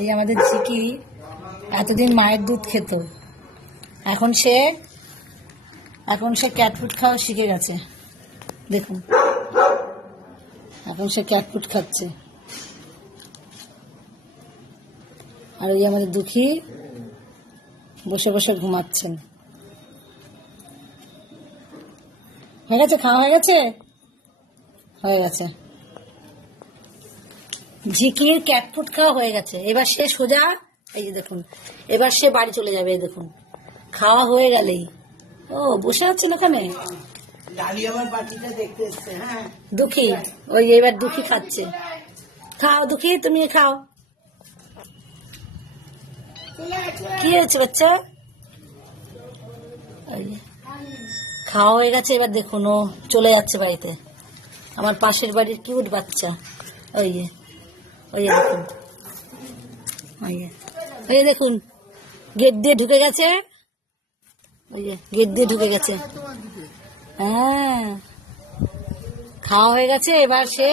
এই আমাদের ঝিকি এতদিন মায়ের দুধ খেত। এখন সে এখন সে ক্যাট ফুড খাওয়া শিখে গেছে। দেখুন, এখন সে ক্যাট ফুড খাচ্ছে। আর ওই আমাদের দুঃখী বসে বসে ঘুমাচ্ছেন। হয়ে গেছে, খাওয়া হয়ে গেছে? হয়ে গেছে। ঝিকির ক্যাট ফুড খাওয়া হয়ে গেছে। এবার সে সোজা এই যে দেখুন এবার সে বাড়ি চলে যাবে এই দেখুন। খাওয়া হয়ে গেলেই। ও বসে আছেন ওখানে? হ্যাঁ। দুঃখী ওই এবার দুঃখী খাচ্ছে। খাও দুঃখী তুমি খাও। কি হয়েছে বাচ্চা? খাওয়া হয়ে গেছে এবার দেখুন ও চলে যাচ্ছে বাড়িতে। আমার পাশের বাড়ির কিউট বাচ্চা ওই ওই দেখুন। ওই দেখুন, গেট দিয়ে ঢুকে গেছে। ওই যে গেট দিয়ে ঢুকে গেছে। হ্যাঁ। খাওয়া হয়ে গেছে, এবার সে